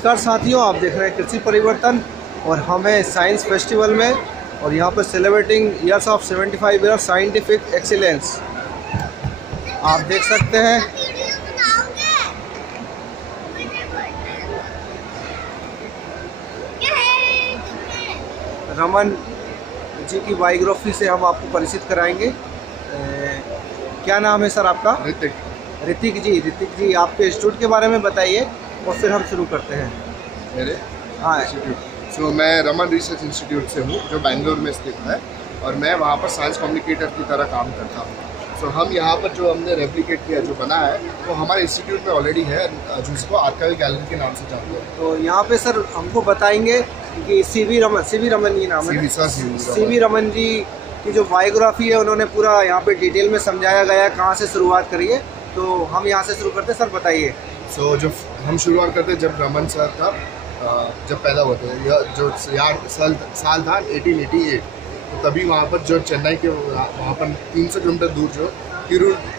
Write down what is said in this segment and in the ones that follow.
नमस्कार साथियों, आप देख रहे हैं कृषि परिवर्तन और हम हैं साइंस फेस्टिवल में और यहाँ पर celebrating years of 75 year scientific excellence. आप देख सकते हैं रमन जी की बायोग्राफी से हम आपको परिचित कराएंगे। क्या नाम है सर आपका? ऋतिक जी आपके इंस्टीट्यूट के बारे में बताइए और फिर हम शुरू करते हैं। मेरे हाँ, सो मैं रमन रिसर्च इंस्टीट्यूट से हूँ जो बेंगलोर में स्थित है और मैं वहाँ पर साइंस कम्युनिकेटर की तरह काम करता हूँ। सो हम यहाँ पर जो हमने रेप्लिकेट किया जो बना है वो हमारे इंस्टीट्यूट में ऑलरेडी है, जिसको आर्काइव गैलरी के नाम से जानते हैं। तो यहाँ पे सर हमको बताएंगे कि सीवी रमन जी नाम है, सीवी रमन जी की जो बायोग्राफी है उन्होंने पूरा यहाँ पे डिटेल में समझाया गया है, कहाँ से शुरुआत करिए। तो हम यहाँ से शुरू करते हैं, सर बताइए। सो जो हम शुरुआत करते जब रमन सर था, जब पैदा हुए थे, जो साल था 1888, तो तभी वहाँ पर जो चेन्नई के वहाँ पर 300 किलोमीटर दूर जो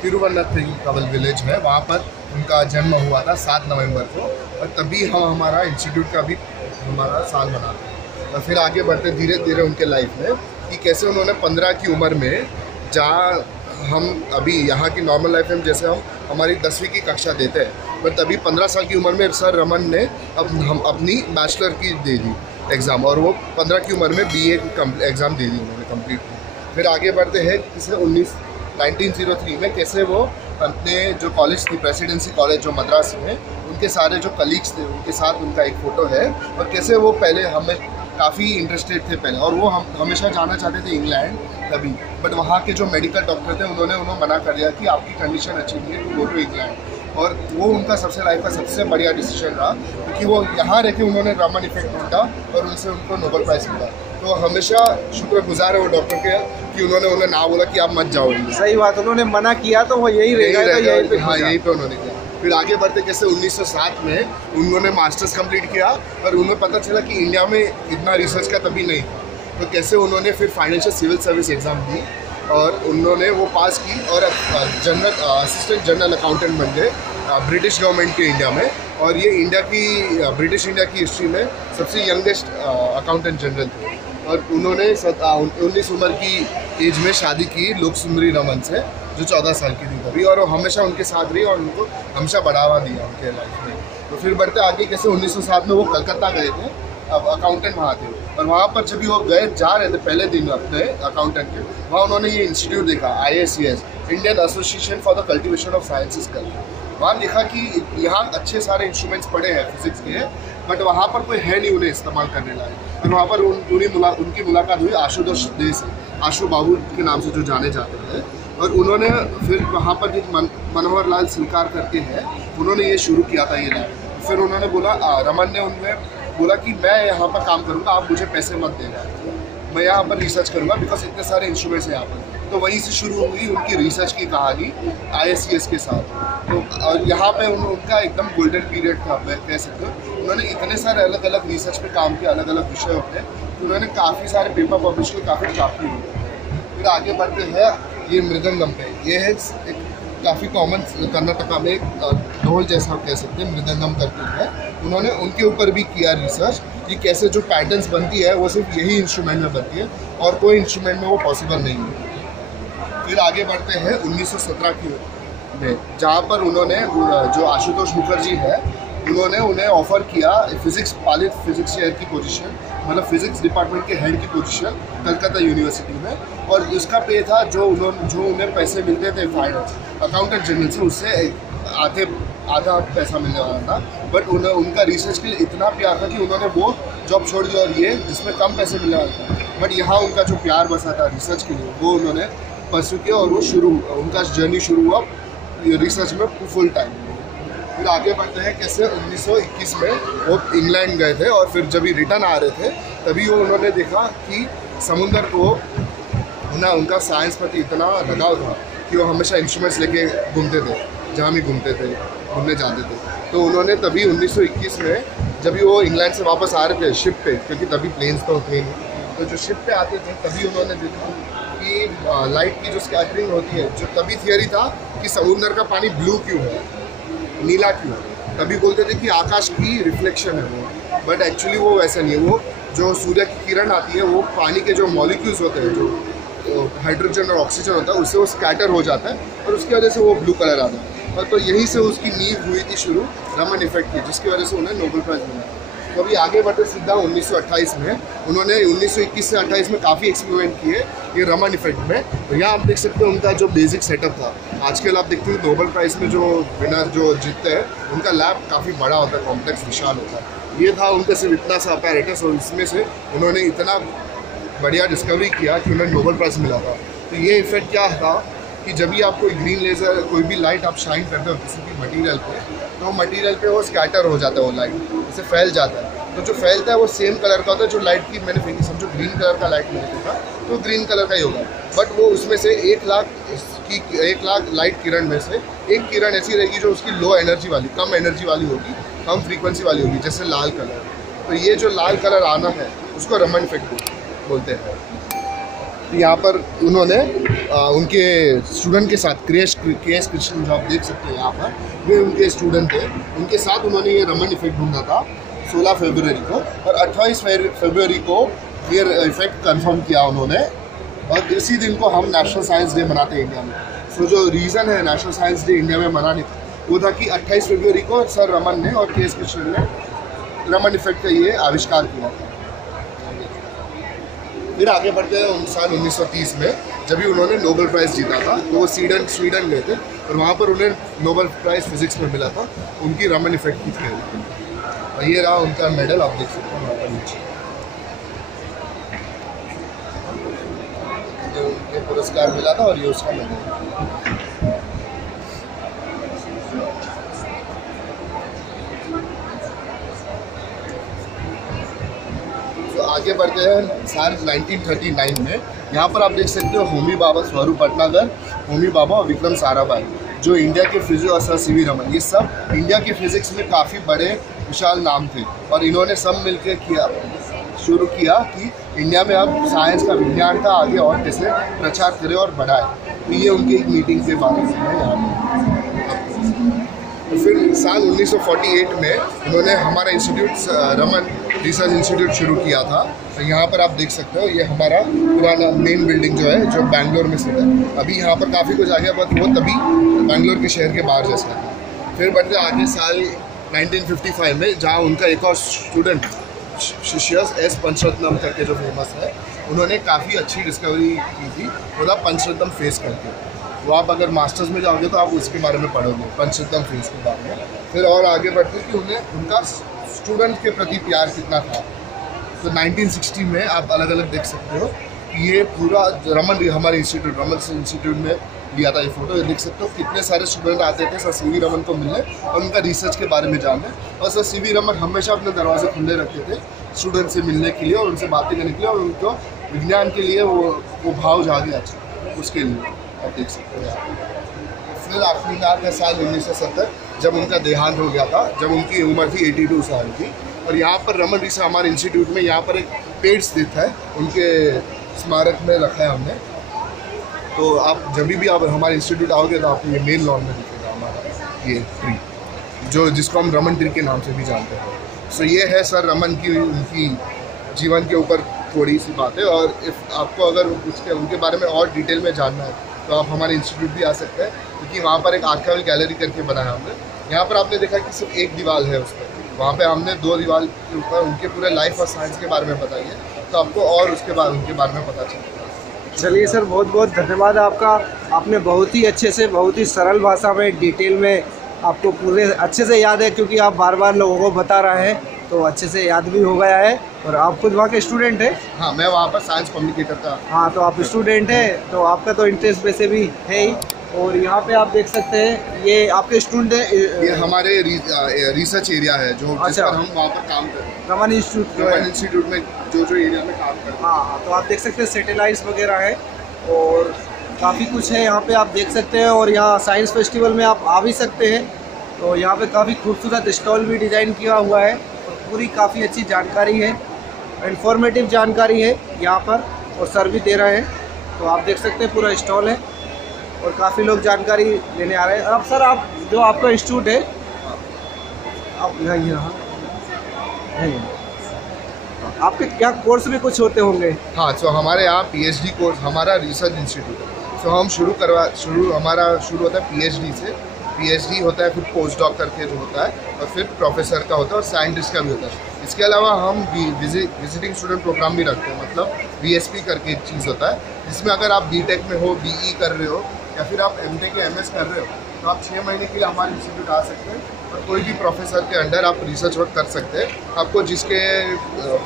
तिरुवनंतपुरम विलेज है, वहाँ पर उनका जन्म हुआ था 7 नवंबर को। और तभी हम हमारा इंस्टीट्यूट का भी हमारा साल मनाते हैं। और फिर आगे बढ़ते धीरे धीरे उनके लाइफ में कि कैसे उन्होंने 15 की उम्र में, जहाँ हम अभी यहाँ की नॉर्मल लाइफ में जैसे हम हमारी 10वीं की कक्षा देते हैं, बट तभी 15 साल की उम्र में सर रमन ने हम अपनी बैचलर की दे दी एग्ज़ाम, और वो 15 की उम्र में BA की एग्ज़ाम दे दी उन्होंने कंप्लीट की। फिर आगे बढ़ते हैं किसे 1903 में कैसे वो अपने जो कॉलेज थी, प्रेसिडेंसी कॉलेज जो मद्रास में, उनके सारे जो कलीग्स थे उनके साथ उनका एक फ़ोटो है। और कैसे वो पहले हमें काफ़ी इंटरेस्टेड थे पहले, और वो हम हमेशा जाना चाहते थे इंग्लैंड तभी, बट वहाँ के जो मेडिकल डॉक्टर थे उन्होंने मना कर दिया कि आपकी कंडीशन अच्छी नहीं है, गो टू इंग्लैंड। और वो उनका सबसे लाइफ का सबसे बढ़िया डिसीजन रहा, क्योंकि वो यहाँ रह के उन्होंने रमन इफेक्ट ढूंढा और उनसे उनको नोबेल प्राइज़ मिला। तो हमेशा शुक्रगुजार है वो डॉक्टर के कि उन्होंने उन्हें ना बोला कि आप मत जाओ। सही बात, उन्होंने मना किया तो वो यही रहेगा। हाँ, यहीं पे उन्होंने किया। फिर आगे बढ़ते कैसे 1907 में उन्होंने मास्टर्स कंप्लीट किया, और उन्हें पता चला कि इंडिया में इतना रिसर्च का तभी नहीं था। तो कैसे उन्होंने फिर फाइनेंशियल सिविल सर्विस एग्ज़ाम दी और उन्होंने वो पास की और असिस्टेंट जनरल अकाउंटेंट बन गए ब्रिटिश गवर्नमेंट के इंडिया में। और ये ब्रिटिश इंडिया की हिस्ट्री में सबसे यंगेस्ट अकाउंटेंट जनरल थे। और उन्होंने 19 उम्र की एज में शादी की लोक सुंदरी रमन से, जो 14 साल की थी तभी, और वो हमेशा उनके साथ रही और उनको हमेशा बढ़ावा दिया उनके लाइफ में। तो फिर बढ़ते आगे कैसे 1907 में वो कलकत्ता गए थे, अब अकाउंटेंट वहाँ थे, और वहाँ पर जब भी वो जा रहे थे पहले दिन अपने अकाउंटेंट के, वहाँ उन्होंने ये इंस्टीट्यूट देखा, IACS, Indian association for the cultivation of sciences का। वहाँ देखा कि यहाँ अच्छे सारे इंस्ट्रूमेंट्स पड़े हैं फिजिक्स के, बट वहाँ पर कोई है नहीं उन्हें इस्तेमाल करने लायक। और वहाँ पर उनकी मुलाकात हुई आशुतोष दे से, आशु बाबू के नाम से जो जाने जाते हैं। और उन्होंने फिर वहाँ पर जो मनोहर लाल सिलकार करके हैं, उन्होंने ये शुरू किया था ये लैब। फिर उन्होंने बोला, रमन ने उन्हें बोला कि मैं यहाँ पर काम करूँगा, आप मुझे पैसे मत देना, मैं यहाँ पर रिसर्च करूँगा, बिकॉज इतने सारे इंस्ट्रूमेंट्स हैं यहाँ पर। तो वहीं से शुरू हुई उनकी रिसर्च की कहानी IACS के साथ। तो और यहाँ पे उनका एकदम गोल्डन पीरियड था, कह सकते हो। उन्होंने इतने सारे अलग अलग रिसर्च पे काम किया, अलग अलग विषयों पे। उन्होंने काफ़ी सारे पेपर पब्लिश किए, काफ़ी प्राप्ति हुई। फिर आगे बढ़ते हैं ये मृदंगम पे। ये है एक काफ़ी कॉमन कर्नाटका में एक ढोल जैसा कह सकते हैं, मृदंगम करके है। उन्होंने उनके ऊपर भी किया रिसर्च कि कैसे जो पैटर्न्स बनती है वो सिर्फ यही इंस्ट्रूमेंट में बनती है और कोई इंस्ट्रूमेंट में वो पॉसिबल नहीं है। फिर आगे बढ़ते हैं 1917 की में, जहाँ पर उन्होंने जो आशुतोष मुखर्जी है, उन्होंने उन्हें ऑफर किया पालित फिजिक्स चेयर की पोजीशन, मतलब फिजिक्स डिपार्टमेंट के हेड की पोजीशन कलकत्ता यूनिवर्सिटी में। और इसका पे था जो उन्हें पैसे मिलते थे फाइनेंस अकाउंटेंट जनरल से, उससे आधा पैसा मिलने वाला था। बट उनका रिसर्च के लिए इतना प्यार था कि उन्होंने वो जॉब छोड़ दी, और ये जिसमें कम पैसे मिलने वाला था, बट यहाँ उनका जो प्यार बसा था रिसर्च के लिए, वो उन्होंने परस्यू किया और वो उनका जर्नी शुरू हुआ रिसर्च में फुल टाइम। फिर आगे बढ़ते हैं कैसे 1921 में वो इंग्लैंड गए थे, और फिर जब रिटर्न आ रहे थे तभी उन्होंने देखा कि समुंदर को उनका साइंस प्रति इतना लगाव था कि वो हमेशा इंस्ट्रूमेंट्स लेके घूमते थे, जहाँ भी घूमने जाते थे। तो उन्होंने तभी 1921 में जब भी वो इंग्लैंड से वापस आ रहे थे शिप पे, क्योंकि तभी प्लेन्स तो होते नहीं, तो जो शिप पे आते थे तभी उन्होंने देखा कि लाइट की जो स्कैटरिंग होती है, जो तभी थियरी था कि समुंदर का पानी ब्लू क्यों है, नीला क्यों है, तभी बोलते थे कि आकाश की रिफ्लेक्शन है वो, बट एक्चुअली वो वैसा नहीं है। वो जो सूर्य की किरण आती है वो पानी के जो मॉलिक्यूल्स होते हैं, जो हाइड्रोजन और ऑक्सीजन होता है, उससे वो स्कैटर हो जाता है और उसकी वजह से वो ब्लू कलर आता है। और तो यहीं से उसकी नींव हुई थी शुरू रमन इफेक्ट की, जिसकी वजह से उन्हें नोबेल प्राइज़ मिला। तो अभी आगे बढ़ते सीधा 1928 में उन्होंने 1921 से 28 में काफ़ी एक्सपेरिमेंट किए ये रमन इफेक्ट में। तो यहाँ आप देख सकते हो उनका जो बेसिक सेटअप था। आजकल आप देखते हो नोबेल प्राइज़ में जो विनर जो जीतते हैं उनका लैब काफ़ी बड़ा होता है, कॉम्प्लेक्स विशाल होता है। ये था उनका सिर्फ इतना सा अपैरेटस और इसमें से उन्होंने इतना बढ़िया डिस्कवरी किया कि उन्हें नोबेल प्राइज़ मिला था। तो ये इफेक्ट क्या था कि जब भी आप कोई ग्रीन लेज़र कोई भी लाइट आप शाइन करते हो किसी भी मटेरियल पे, तो मटेरियल पे वो स्कैटर हो जाता है, वो लाइट जैसे फैल जाता है। तो जो फैलता है वो सेम कलर का होता है जो लाइट की मैंने फेंकी, समझो ग्रीन कलर का लाइट मैंने फेंका तो ग्रीन कलर का ही होगा। बट वो उसमें से 1 लाख लाइट किरण में से एक किरण ऐसी रहेगी जो उसकी लो एनर्जी वाली, कम एनर्जी वाली होगी, कम फ्रीक्वेंसी वाली होगी, जैसे लाल कलर। तो ये जो लाल कलर आना है उसको रमन इफेक्ट बोलते हैं। तो यहाँ पर उन्होंने उनके स्टूडेंट के साथ के.एस. कृष्णन जो आप देख सकते हैं यहाँ पर, वे उनके स्टूडेंट थे, उनके साथ उन्होंने ये रमन इफेक्ट ढूंढा था 16 फरवरी को, और 28 फरवरी को ये इफेक्ट कंफर्म किया उन्होंने। और इसी दिन को हम नेशनल साइंस डे मनाते हैं इंडिया में। सो जो रीज़न है नेशनल साइंस डे इंडिया में मनाने का वो था कि 28 फरवरी को सर रमन ने और के.एस. कृष्णन ने रमन इफेक्ट का ये आविष्कार किया था। फिर आगे बढ़ते हैं साल 1930 में, जब भी उन्होंने नोबेल प्राइज़ जीता था। तो वो स्वीडन गए थे और वहाँ पर उन्हें नोबेल प्राइज़ फिजिक्स में मिला था उनकी रमन इफेक्ट की थ्योरी। और ये रहा उनका मेडल, आप देख सकते हैं वहाँ पर नीचे जो उनके पुरस्कार मिला था और ये उसका मेडल। आगे बढ़ते हैं साल 1939 में। यहाँ पर आप देख सकते हो होमी भाभा, स्वरूप भटनागर, होमी भाभा और विक्रम साराभाई जो इंडिया के फिजिक्स, और सर सी.वी. रमन, ये सब इंडिया की फिजिक्स में काफ़ी बड़े विशाल नाम थे। और इन्होंने सब मिलकर शुरू किया कि इंडिया में अब साइंस का, विज्ञान का आगे और कैसे प्रचार करें और बढ़ाए। तो ये उनकी एक मीटिंग के बारे में है यहाँ पर। तो फिर साल 1948 में उन्होंने हमारा इंस्टीट्यूट रमन रिसर्च इंस्टीट्यूट शुरू किया था। तो यहाँ पर आप देख सकते हो ये हमारा पुराना मेन बिल्डिंग जो है जो बैंगलोर में स्थित है। अभी यहाँ पर काफ़ी कुछ आ गया, बट वो तभी बैंगलोर के शहर के बाहर जैसा था। फिर बढ़ते आगे साल 1955 में, जहाँ उनका एक और स्टूडेंट शिष्य एस पंचरत्नम करके जो फेमस है, उन्होंने काफ़ी अच्छी डिस्कवरी की थी, वो पंचरत्नम फेस करके। वो आप अगर मास्टर्स में जाओगे तो आप उसके बारे में पढ़ोगे, पंचरत्नम फेस के बारे में। फिर और आगे बढ़ते कि उन्हें उनका स्टूडेंट के प्रति प्यार कितना था। तो 1960 में आप अलग अलग देख सकते हो, ये पूरा रमन, हमारे इंस्टीट्यूट रमन इंस्टीट्यूट में लिया था ये फ़ोटो। ये देख सकते हो कितने सारे स्टूडेंट आते थे सर सी.वी. रमन को मिलने और उनका रिसर्च के बारे में जानने। और सर सी.वी. रमन हमेशा अपने दरवाजे खुले रखते थे स्टूडेंट से मिलने के लिए और उनसे बातें करने के लिए, और उनको विज्ञान के लिए वो भाव जागे अच्छा उसके लिए, आप देख सकते हो यहाँ। फिर आखिरी में आता है साल 1970, जब उनका देहांत हो गया था, जब उनकी उम्र थी 82 साल की। और यहाँ पर रमन रिसर्च हमारे इंस्टीट्यूट में यहाँ पर एक पेड़ स्थित है, उनके स्मारक में रखा है हमने। तो आप जब भी आप हमारे इंस्टीट्यूट आओगे तो आपको ये मेन लॉन में दिखेगा हमारा ये ट्री, जो जिसको हम रमन ट्री के नाम से भी जानते हैं। सो ये है सर रमन की, उनकी जीवन के ऊपर थोड़ी सी बात है। और इफ़ आपको अगर उनके बारे में और डिटेल में जानना है तो आप हमारे इंस्टीट्यूट भी आ सकते हैं, क्योंकि वहाँ पर एक आर्काइवल गैलरी करके बनाया हमने। यहाँ पर आपने देखा कि सिर्फ एक दीवार है उस पर, वहाँ पे हमने 2 दीवार के ऊपर उनके पूरे लाइफ और साइंस के बारे में बताई है, तो आपको और उनके बारे में पता चलेगा। चलिए सर, बहुत बहुत धन्यवाद आपका। आपने बहुत ही अच्छे से, बहुत ही सरल भाषा में, डिटेल में आपको पूरे अच्छे से याद है, क्योंकि आप बार बार लोगों को बता रहे हैं तो अच्छे से याद भी हो गया है। और आप खुद वहाँ के स्टूडेंट हैं? हाँ, मैं वहाँ पर साइंस कम्युनिकेटर था। हाँ, तो आप स्टूडेंट हैं, तो आपका तो इंटरेस्ट वैसे भी है ही। और यहाँ पे आप देख सकते हैं ये आपके स्टूडेंट है, ये हमारे रिसर्च एरिया है जो जिस पर हम वहाँ पर काम करते हैं, रमन इंस्टीट्यूट में जो एरिया में काम करते हैं। हाँ, तो आप देख सकते हैं सैटेलाइट्स वगैरह है और काफ़ी कुछ है यहाँ पे आप देख सकते हैं। और यहाँ साइंस फेस्टिवल में आप आ भी सकते हैं। तो यहाँ पे काफ़ी खूबसूरत स्टॉल भी डिज़ाइन किया हुआ है और पूरी काफ़ी अच्छी जानकारी है, इन्फॉर्मेटिव जानकारी है यहाँ पर, और सर भी दे रहे हैं। तो आप देख सकते हैं पूरा स्टॉल है और काफ़ी लोग जानकारी लेने आ रहे हैं। अब सर, आप जो आपका इंस्टीट्यूट है आपके क्या कोर्स भी कुछ होते होंगे? हाँ, सो हमारे यहाँ पीएचडी कोर्स, हमारा रिसर्च इंस्टीट्यूट है। सो हम हमारा शुरू होता है पीएचडी से। पीएचडी होता है, फिर पोस्ट डॉक करके जो होता है, और फिर प्रोफेसर का होता है, और साइंटिस्ट का भी होता है। इसके अलावा हम विजिटिंग स्टूडेंट प्रोग्राम भी रखते हैं, मतलब बीएसपी करके एक चीज़ होता है, जिसमें अगर आप बीटेक में हो, बीई कर रहे हो, या फिर आप एमटेक या एमएस कर रहे हो, तो आप 6 महीने के लिए हमारे इंस्टीट्यूट आ सकते हैं और कोई भी प्रोफेसर के अंडर आप रिसर्च वर्क कर सकते हैं। आपको जिसके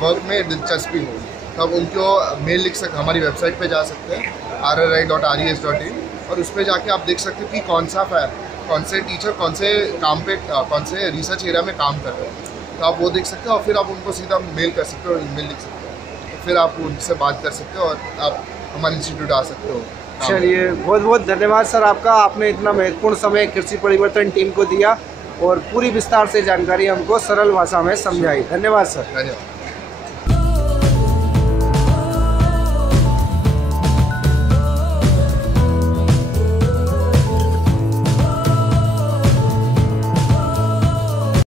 वर्क में दिलचस्पी होगी तो आप उनको मेल लिख सकते, हमारी वेबसाइट पे जा सकते हैं rri.res.in, और उस पर जाके आप देख सकते हैं कि कौन से टीचर कौन से रिसर्च एरिया में काम कर रहे हैं, तो आप वो देख सकते हो, और फिर आप उनको सीधा मेल कर सकते हो और ईमेल लिख सकते हो, तो फिर आप उनसे बात कर सकते हो और आप हमारे इंस्टीट्यूट आ सकते हो। चलिए, बहुत बहुत धन्यवाद सर आपका, आपने इतना महत्वपूर्ण समय कृषि परिवर्तन टीम को दिया और पूरी विस्तार से जानकारी हमको सरल भाषा में समझाई। धन्यवाद सर। धन्यवाद।